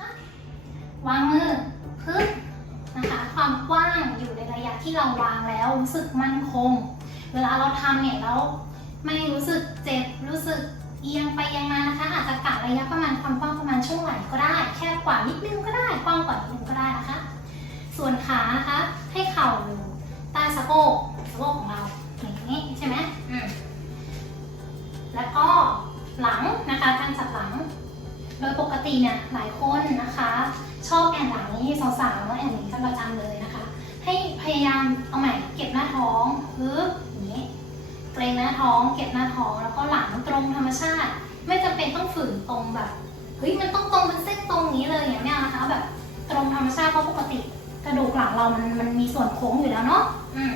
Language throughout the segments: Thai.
นะคะวางมือพึ่งนะคะ ความกว้างอยู่ในระยะที่เราวางแล้วรู้สึกมั่นคง เวลาเราทำเนี่ยแล้วไม่รู้สึกเจ็บรู้สึกเอียงไปเอียังมานะคะ อาจจะกะระยะประมาณความกว้างประมาณช่วงไหล่ก็ได้ แค่กว่านิดนึงก็ได้กว้างกว่านิดนึงก็ได้นะคะ ส่วนขานะคะ ให้เข่าอยู่ใต้สะโพกสะโพกของเราอย่างนี้ใช่ไหมอืมแล้วก็หลังนะคะการจัดหลัง โดยปกติเนี่ยหลายคนนะคะ ชอบแอนหลังนี้สาวๆแล้วแอนอย่างนี้กันประจำเลยนะคะ ให้พยายามเอาใหม่เก็บหน้าท้องปึ๊บอย่างนี้เกรงหน้าท้องเก็บหน้าท้องแล้วก็หลังตรงธรรมชาติ ไม่จำเป็นต้องฝืนตรงแบบเฮ้ยมันต้องตรงเป็นเส้นตรงนี้เลยอย่างไม่เอานะคะแบบตรงธรรมชาติเพราะปกติ กระดูกหลังเรามันมันมีส่วนโค้งอยู่แล้วเนาะอืม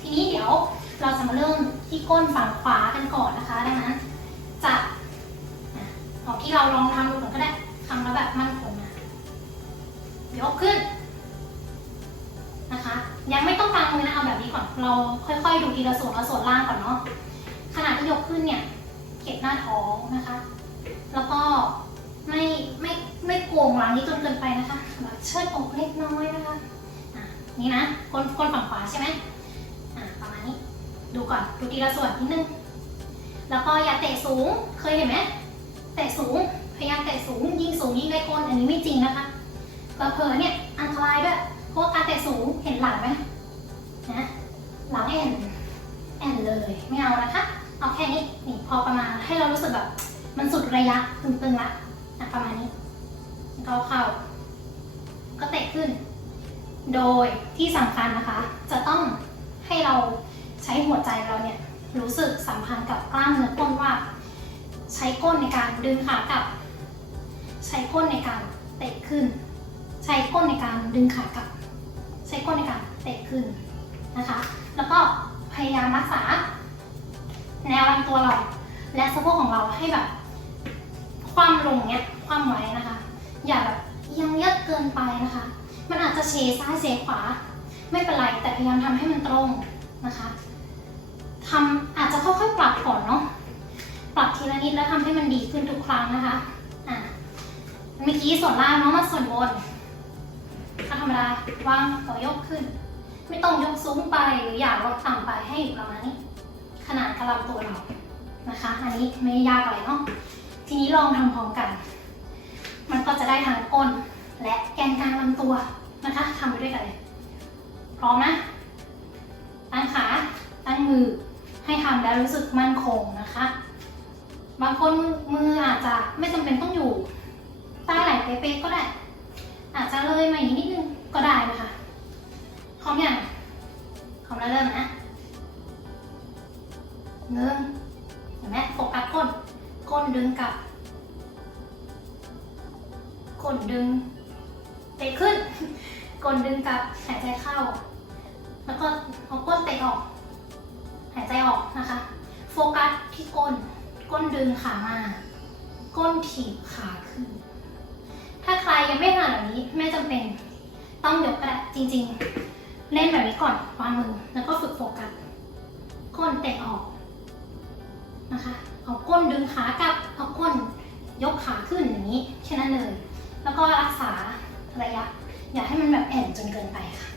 ทีนี้เดี๋ยวเราจะมาเริ่มที่ก้นฝั่งขวากันก่อนนะคะ ดังนั้น จะ อะเอที่เราลองทำดูก่อนก็ได้ทำแล้วแบบมั่นคงนะยกขึ้นนะคะ ยังไม่ต้องกางมือนะเอาแบบนี้ก่อนเราค่อยๆ ดูทีละส่วนละส่วนล่างก่อนเนาะขณะที่ยกขึ้นเนี่ยเก็บหน้าท้องนะคะ แล้วก็ไม่ไม่ไม่โกงหลังนี้จนเกินไปนะคะแบบเชิดอกเล็กน้อยนะคะอะนี่นะก้นก้นฝั่งขวาใช่ไหมอะประมาณนี้ ดูก่อนดูทีละส่วนนิดนึงแล้วก็อย่าเตะสูงเคยเห็นไหม เตะสูง พยายามเตะสูง ยิงสูงยิงได้ก้นอันนี้ไม่จริงนะคะเผลอเนี่ยอันตรายด้วยเพราะการเตะสูงเห็นหลังไหมนะหลังแอนแอนเลยไม่เอานะคะเอาแค่นี้นี่พอประมาณให้เรารู้สึกแบบมันสุดระยะตึงๆละอะประมาณนี้ก็เข้าก็เตะขึ้น โดยที่สำคัญนะคะ จะต้องให้เราใช้หัวใจเราเนี่ยรู้สึกสัมพันธ์กับกล้ามเนื้อก้นว่า ใช้ก้นในการดึงขากลับ ใช้ก้นในการเตะขึ้น ใช้ก้นในการดึงขากลับ ใช้ก้นในการเตะขึ้นนะคะ แล้วก็พยายามรักษา แนวลำตัวเรา และสะโพกของเราให้แบบคว่ำลงเนี้ยคว่ำไว้นะคะ อย่าแบบเอียังเยอะเกินไปนะคะ มันอาจจะเชซ้ายเชขวา ไม่เป็นไรแต่พยายามทำให้มันตรงนะคะทำอาจจะค่อยๆปรับก่อนเนาะ ปรับทีละนิดแล้วทำให้มันดีขึ้นทุกครั้งนะคะอะเมื่อกี้ส่วนล่างเนาะมาส่วนบนถ้าธรรมดาวางต่อยกขึ้น ไม่ต้องยกสูงไปหรืออย่าลดต่ำไปให้อยู่ประมาณนี้ ขนาดกระลำตัวเรานะคะ อันนี้ไม่ยากอะไรเนาะทีนี้ลองทำพร้อมกัน มันก็จะได้ทั้งก้นและแกนกลางลำตัวนะคะทำไปด้วยกันเลย พร้อมนะตั้งขาตั้งมือให้ทำแล้วรู้สึกมั่นคงนะคะ บางคนมืออาจจะไม่จำเป็นต้องอยู่ใต้ไหล่เป๊ะๆก็ได้ อาจจะเลยมาอีกนิดนึงก็ได้นะคะพร้อมยังพร้อมแล้วเริ่มนะหนึ่งเห็นไหมโฟกัสก้น ก้นดึงกลับ ก้นดึงเตะขึ้น ก้นดึงกลับหายใจเข้า แล้วก็เอาก้นเตะออก หายใจออกนะคะ โฟกัสที่ก้น ก้นดึงขามา ก้นถีบขาขึ้น ถ้าใครยังไม่ถนัดแบบนี้ไม่จำเป็น ต้องยกกระดจริง ๆ เล่นแบบนี้ก่อนวางมือแล้วก็ฝึกโฟกัสก้นเตะออกนะคะ เอาก้นดึงขากลับ เอาก้นยกขาขึ้นอย่างนี้แค่นั้นเลย แล้วก็รักษาระยะ อย่าให้มันแบบแอนจนเกินไปค่ะ